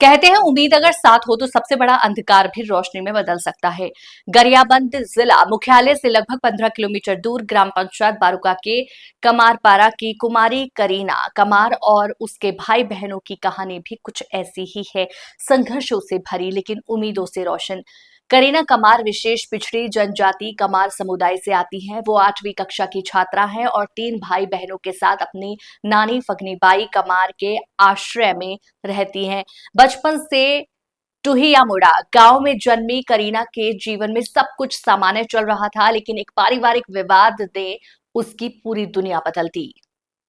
कहते हैं उम्मीद अगर साथ हो तो सबसे बड़ा अंधकार भी रोशनी में बदल सकता है। गरियाबंद जिला मुख्यालय से लगभग 15 किलोमीटर दूर ग्राम पंचायत बारुका के कमारपारा की कुमारी करीना कमार और उसके भाई बहनों की कहानी भी कुछ ऐसी ही है। संघर्षों से भरी लेकिन उम्मीदों से रोशन। करीना कमार विशेष पिछड़ी जनजाति कमार समुदाय से आती हैं। वो 8वीं कक्षा की छात्रा हैं और 3 भाई बहनों के साथ अपनी नानी फगनीबाई कमार के आश्रय में रहती हैं। बचपन से टुहियामुड़ा गांव में जन्मी करीना के जीवन में सब कुछ सामान्य चल रहा था, लेकिन एक पारिवारिक विवाद ने उसकी पूरी दुनिया बदल दी।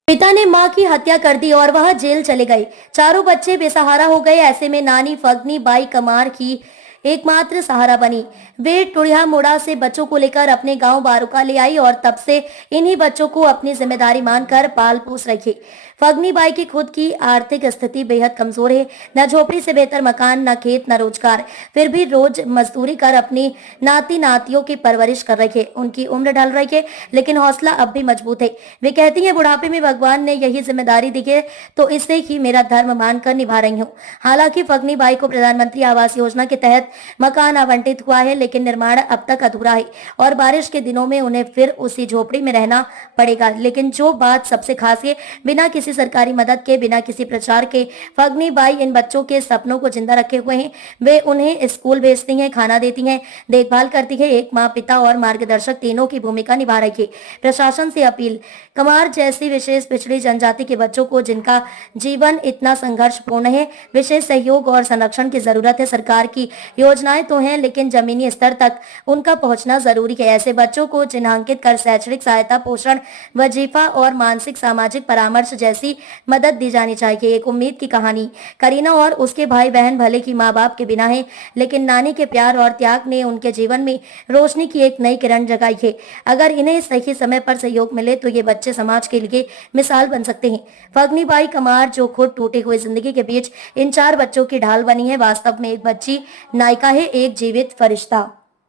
पिता ने मां की हत्या कर दी और वह जेल चले गए। चारों बच्चे बेसहारा हो गए। ऐसे में नानी फगनी बाई कमार की एकमात्र सहारा बनी। वे टुड़िया मुड़ा से बच्चों को लेकर अपने गांव बारुका ले आई और तब से इन्हीं बच्चों को अपनी जिम्मेदारी मानकर पाल पोस रखी। फगनी बाई की खुद की आर्थिक स्थिति बेहद कमजोर है। न झोपड़ी से बेहतर मकान, न खेत, न रोजगार। फिर भी रोज मजदूरी कर अपनी नाती नातियों की परवरिश कर रही है। उनकी उम्र ढल रही है, लेकिन हौसला अब भी मजबूत है। वे कहती हैं, बुढ़ापे में भगवान ने यही जिम्मेदारी दी है तो इसे ही मेरा धर्म मानकर निभा रही हूँ। हालांकि फगनी बाई को प्रधानमंत्री आवास योजना के तहत मकान आवंटित हुआ है, लेकिन निर्माण अब तक अधूरा है और बारिश के दिनों में उन्हें फिर उसी झोपड़ी में रहना पड़ेगा। लेकिन जो बात सबसे खास है, बिना किसी सरकारी मदद के, बिना किसी प्रचार के फगनी बाई इन बच्चों के सपनों को जिंदा रखे हुए हैं। वे उन्हें स्कूल भेजती हैं, खाना देती हैं, देखभाल करती है। एक माँ, पिता और मार्गदर्शक तीनों की भूमिका निभा रही है। प्रशासन से अपील, कमार जैसी विशेष पिछड़ी जनजाति के बच्चों को जिनका जीवन इतना संघर्षपूर्ण है, विशेष सहयोग और संरक्षण की जरूरत है। सरकार की योजनाएं तो हैं, लेकिन जमीनी स्तर तक उनका पहुंचना जरूरी है। ऐसे बच्चों को चिन्हांकित कर शैक्षणिक सहायता, पोषण, वजीफा और मानसिक सामाजिक परामर्श जैसी मदद दी जानी चाहिए। एक उम्मीद की कहानी। करीना और उसके भाई बहन भले की माँ बाप के बिना है, लेकिन नानी के प्यार और त्याग ने उनके जीवन में रोशनी की एक नई किरण जगाई है। अगर इन्हें सही समय पर सहयोग मिले तो ये बच्चे समाज के लिए मिसाल बन सकते हैं। फगनी बाई कमार, जो खुद टूटे हुए जिंदगी के बीच इन 4 बच्चों की ढाल बनी है, वास्तव में एक बच्ची नायिका है, एक जीवित फरिश्ता।